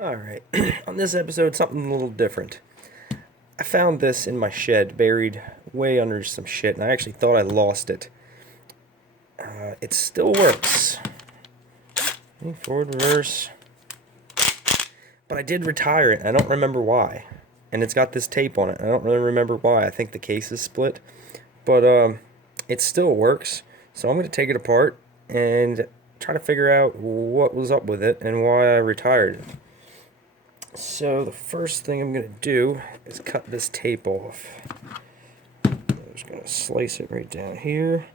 Alright, on this episode, something a little different. I found this in my shed, buried way under some shit, and I actually thought I lost it. It still works. Forward, reverse. But I did retire it, and I don't remember why. And it's got this tape on it. I don't really remember why. I think the case is split. But it still works. So I'm going to take it apart and try to figure out what was up with it and why I retired it. So the first thing I'm going to do is cut this tape off. I'm just going to slice it right down here.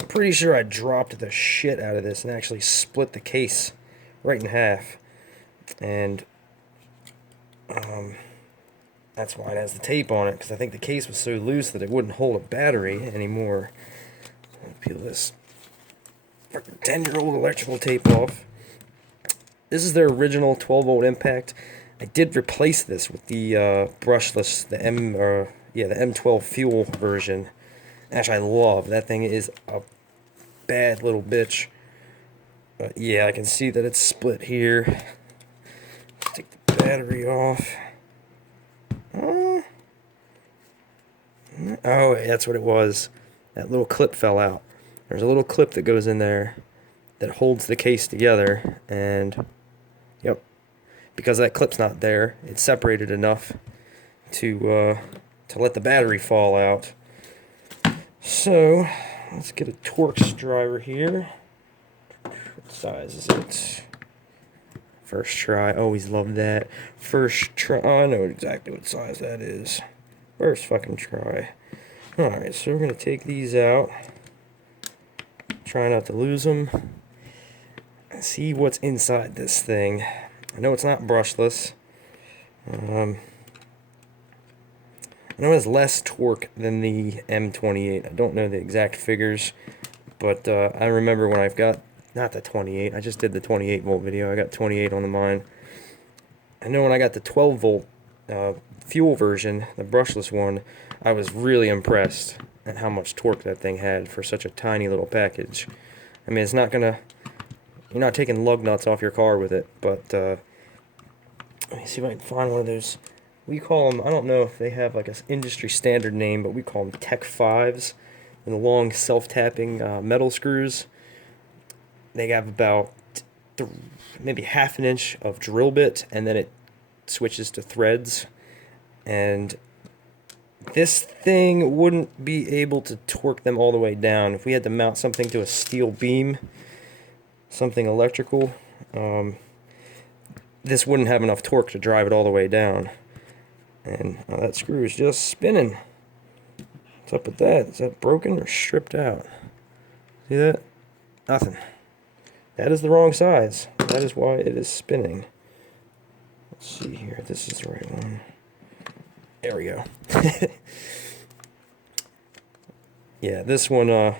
I'm pretty sure I dropped the shit out of this and actually split the case right in half. And that's why it has the tape on it, because I think the case was so loose that it wouldn't hold a battery anymore. I'll peel this 10-year-old electrical tape off. This is their original 12-volt impact. I did replace this with the brushless, the M12 fuel version. Actually, I love that thing. Is a bad little bitch. But yeah, I can see that it's split here. Take the battery off. Oh, that's what it was. That little clip fell out. There's a little clip that goes in there that holds the case together, and yep, because that clip's not there, it's separated enough to let the battery fall out. So let's get a Torx driver here. What size is it? First try. Always love that. First try. Oh, I know exactly what size that is. First fucking try. Alright, so we're going to take these out. Try not to lose them. See what's inside this thing. I know it's not brushless. I know it has less torque than the M28. I don't know the exact figures, but I remember when I've got, not the 28, I just did the 28 volt video. I got 28 on the mine. I know when I got the 12 volt fuel version, the brushless one, I was really impressed at how much torque that thing had for such a tiny little package. I mean, it's not gonna, you're not taking lug nuts off your car with it, but let me see if I can find one of those. We call them, I don't know if they have like an industry standard name, but we call them Tech 5s, and the long self-tapping metal screws. They have about maybe half an inch of drill bit, and then it switches to threads. And this thing wouldn't be able to torque them all the way down. If we had to mount something to a steel beam, something electrical, this wouldn't have enough torque to drive it all the way down. And that screw is just spinning. What's up with that? Is that broken or stripped out? See that? Nothing. That is the wrong size. That is why it is spinning. Let's see here. This is the right one. There we go. Yeah, this one, the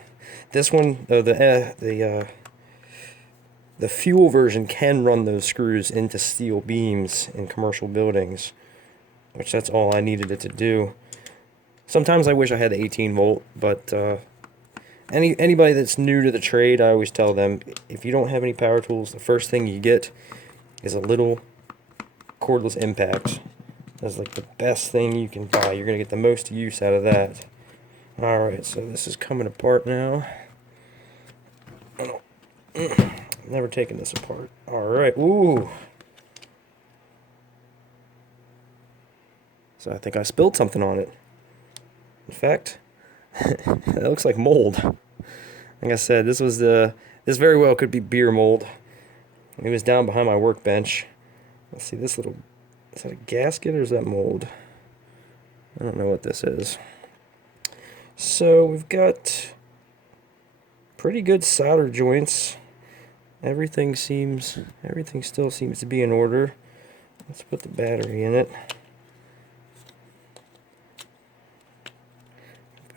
fuel version can run those screws into steel beams in commercial buildings, which that's all I needed it to do. Sometimes I wish I had the 18 volt, but anybody that's new to the trade, I always tell them, if you don't have any power tools, the first thing you get is a little cordless impact. That's like the best thing you can buy. You're going to get the most use out of that. Alright, so this is coming apart now. Oh, no. Never taken this apart. Alright, ooh. So I think I spilled something on it. In fact, that looks like mold. Like I said, this very well could be beer mold. It was down behind my workbench. Let's see, this little, is that a gasket or is that mold? I don't know what this is. So we've got pretty good solder joints. Everything still seems to be in order. Let's put the battery in it.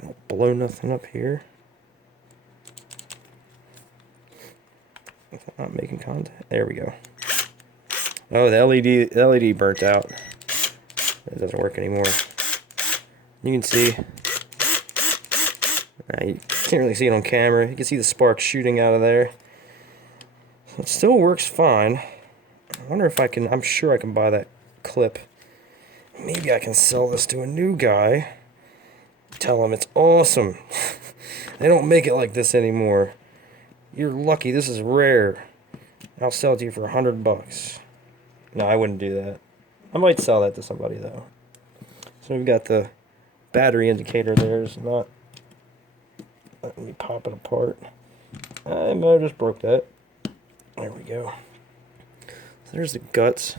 Don't blow nothing up here. If I'm not making contact. There we go. Oh, the LED burnt out. It doesn't work anymore. You can see. You can't really see it on camera. You can see the sparks shooting out of there. So it still works fine. wonder if I can, I'm sure I can buy that clip. Maybe I can sell this to a new guy. Tell him it's awesome. They don't make it like this anymore. You're lucky, this is rare. I'll sell it to you for $100. No, I wouldn't do that. I might sell that to somebody though. So we've got the battery indicator there. It's not. Let me pop it apart. I might have just broke that. There we go. So there's the guts.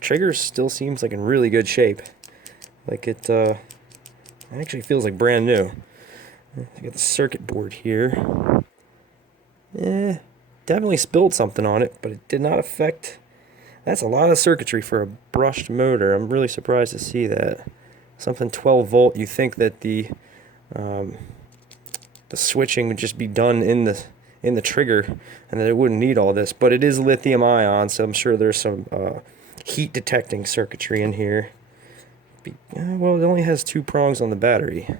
Trigger still seems like in really good shape. Like it actually feels like brand new. I got the circuit board here. Definitely spilled something on it, but it did not affect. That's a lot of circuitry for a brushed motor. I'm really surprised to see that. Something 12 volt. You think that the switching would just be done in the trigger, and that it wouldn't need all this. But it is lithium ion, so I'm sure there's some heat detecting circuitry in here. Well, it only has 2 prongs on the battery.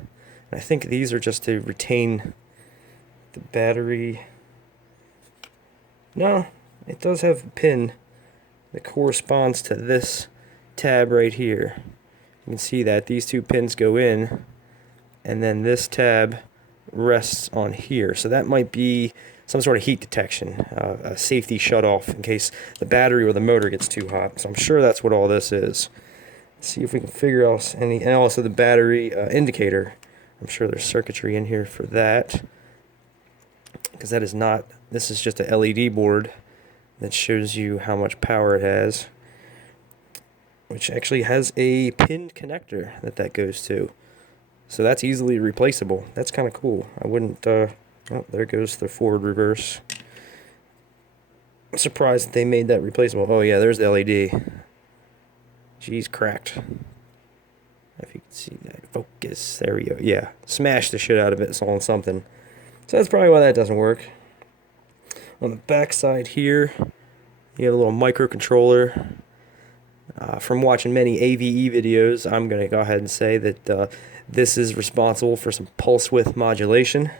I think these are just to retain the battery. No, it does have a pin that corresponds to this tab right here. You can see that these 2 pins go in, and then this tab rests on here. So that might be some sort of heat detection, a safety shutoff in case the battery or the motor gets too hot. So I'm sure that's what all this is. Let's see if we can figure out any, and also the battery indicator. I'm sure there's circuitry in here for that, because that is not, this is just a LED board that shows you how much power it has, which actually has a pinned connector that goes to. So that's easily replaceable. That's kind of cool. I wouldn't, oh, there goes the forward reverse. I'm surprised that they made that replaceable. Oh yeah, there's the LED. Geez, cracked. If you can see that. Focus. There we go. Yeah. Smash the shit out of it. It's all on something. So that's probably why that doesn't work. On the back side here, you have a little microcontroller. From watching many AVE videos, I'm going to go ahead and say that this is responsible for some pulse width modulation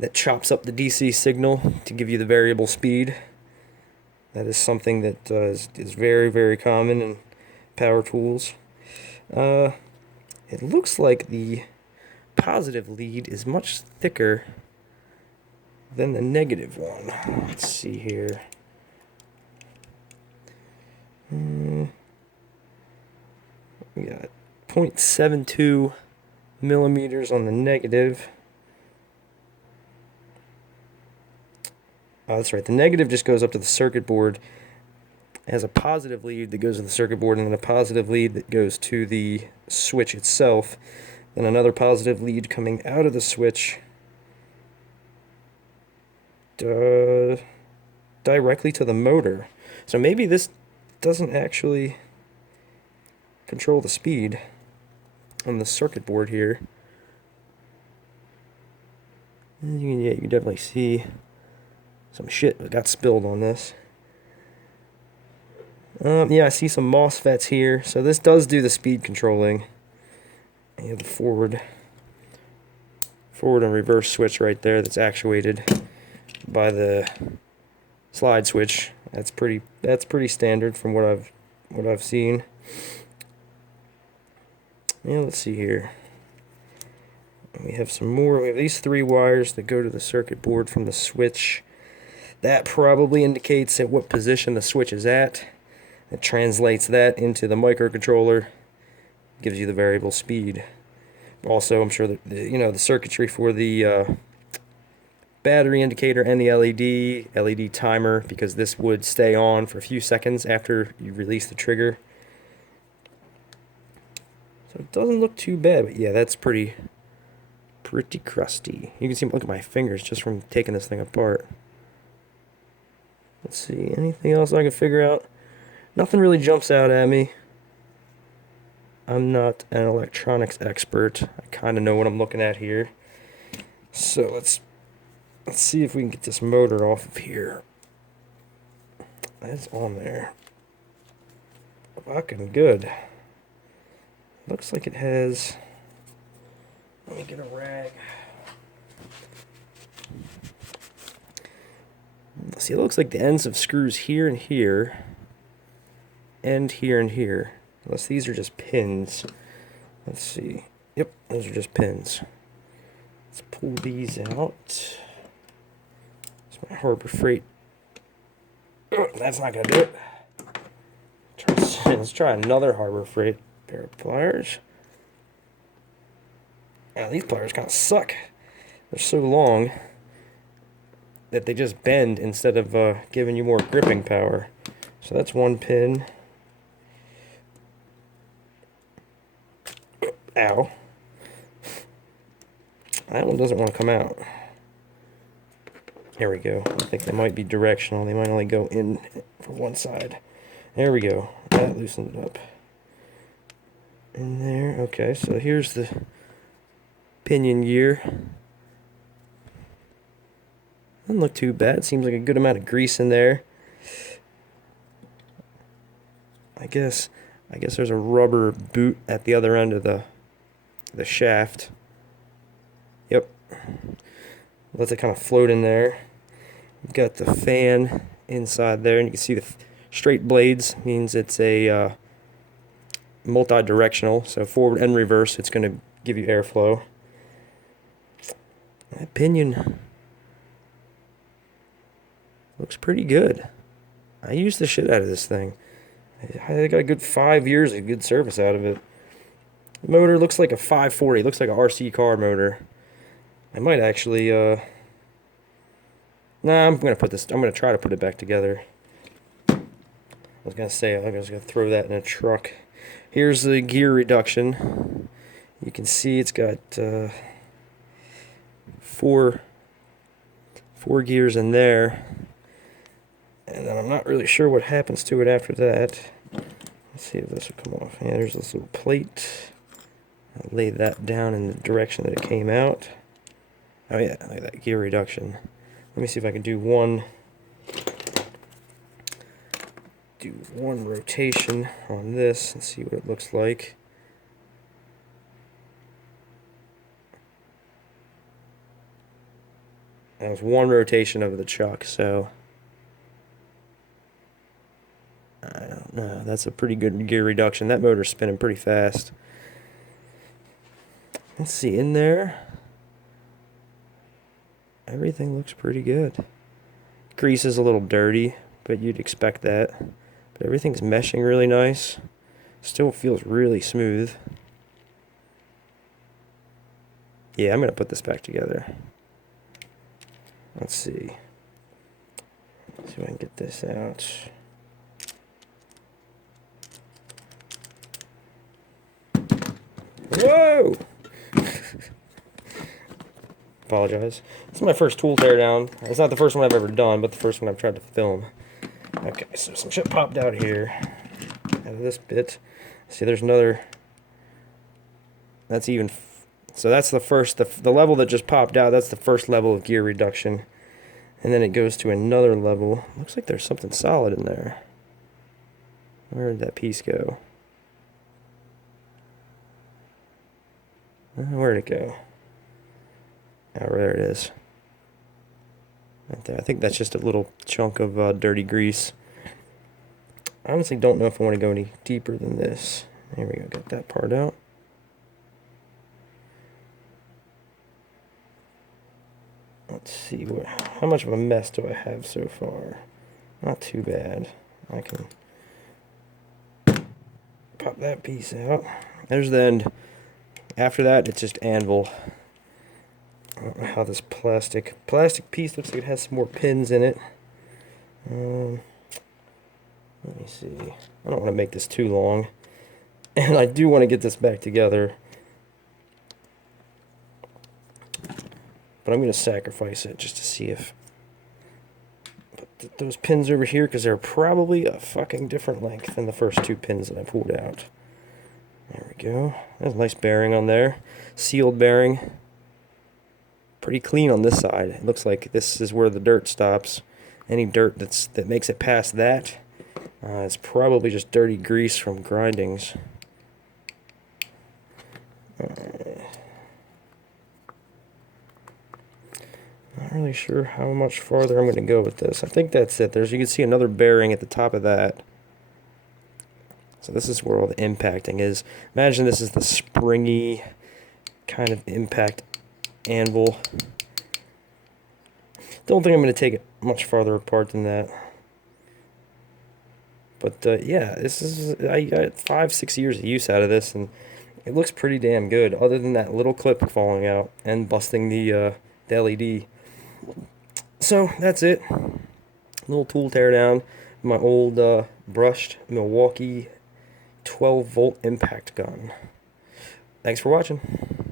that chops up the DC signal to give you the variable speed. That is something that is very, very common in power tools. It looks like the positive lead is much thicker than the negative one. Let's see here. We got 0.72 millimeters on the negative. Oh, that's right. The negative just goes up to the circuit board. It has a positive lead that goes to the circuit board, and then a positive lead that goes to the switch itself. Then another positive lead coming out of the switch directly to the motor. So maybe this doesn't actually control the speed on the circuit board here. Yeah, you can definitely see some shit that got spilled on this. Yeah, I see some MOSFETs here. So this does do the speed controlling. You have the forward and reverse switch right there that's actuated by the slide switch. That's pretty standard from what I've seen. Yeah, let's see here. We have some more. We have these 3 wires that go to the circuit board from the switch. That probably indicates at what position the switch is at. It translates that into the microcontroller, gives you the variable speed. Also, I'm sure that the circuitry for the battery indicator and the LED timer, because this would stay on for a few seconds after you release the trigger. So it doesn't look too bad, but yeah, that's pretty crusty. You can see, look at my fingers just from taking this thing apart. Let's see, anything else I can figure out? Nothing really jumps out at me. I'm not an electronics expert. I kind of know what I'm looking at here. So let's see if we can get this motor off of here. That's on there. Fucking good. Looks like it has. Let me get a rag. See, it looks like the ends of screws here and here, and here and here. Unless these are just pins. Let's see. Yep, those are just pins. Let's pull these out. It's my Harbor Freight. Oh, that's not gonna do it. Let's try another Harbor Freight pair of pliers. Now these pliers kind of suck. They're so long that they just bend instead of giving you more gripping power. So that's one pin. Ow. That one doesn't want to come out. There we go. I think they might be directional. They might only go in for one side. There we go. That loosened it up. In there. Okay, so here's the pinion gear. Doesn't look too bad. Seems like a good amount of grease in there. I guess there's a rubber boot at the other end of the shaft. Yep. Lets it kind of float in there. You've got the fan inside there, and you can see the straight blades. Means it's a multi-directional, so forward and reverse. It's going to give you airflow. That pinion looks pretty good. I used the shit out of this thing. I got a good 5 years of good service out of it. The motor looks like a 540. It looks like a RC car motor. I might actually, nah, I'm gonna try to put it back together. I was gonna say, I was gonna throw that in a truck. Here's the gear reduction. You can see it's got four gears in there. And then I'm not really sure what happens to it after that. Let's see if this will come off. Yeah, there's this little plate. I'll lay that down in the direction that it came out. Oh yeah, look at that gear reduction. Let me see if I can do one rotation on this and see what it looks like. That was one rotation of the chuck, so I don't know. That's a pretty good gear reduction. That motor's spinning pretty fast. Let's see, in there, everything looks pretty good. Grease is a little dirty, but you'd expect that. But everything's meshing really nice. Still feels really smooth. Yeah, I'm going to put this back together. Let's see. Let's see if I can get this out. Whoa! Apologize. This is my first tool teardown. It's not the first one I've ever done, but the first one I've tried to film. Okay, so some shit popped out here. Out of this bit. See, there's another. That's even. So that's the first, the level that just popped out, that's the first level of gear reduction. And then it goes to another level. Looks like there's something solid in there. Where did that piece go? Where'd it go? Oh, there it is. Right there. I think that's just a little chunk of dirty grease. I honestly don't know if I want to go any deeper than this. There we go, got that part out. Let's see, how much of a mess do I have so far? Not too bad. I can pop that piece out. There's the end. After that, it's just anvil. I don't know how this plastic piece looks like it has some more pins in it. Let me see. I don't want to make this too long. And I do want to get this back together. But I'm going to sacrifice it just to see if... Put those pins over here because they're probably a fucking different length than the first two pins that I pulled out. There we go. There's a nice bearing on there. Sealed bearing. Pretty clean on this side. It looks like this is where the dirt stops. Any dirt that makes it past that, it's probably just dirty grease from grindings. Not really really sure how much farther I'm going to go with this. I think that's it. You can see another bearing at the top of that. So this is where all the impacting is. Imagine this is the springy kind of impact anvil. Don't think I'm going to take it much farther apart than that. But yeah, I got 5-6 years of use out of this, and it looks pretty damn good, other than that little clip falling out and busting the LED. So that's it. Little tool teardown. My old brushed Milwaukee 12-volt impact gun. Thanks for watching.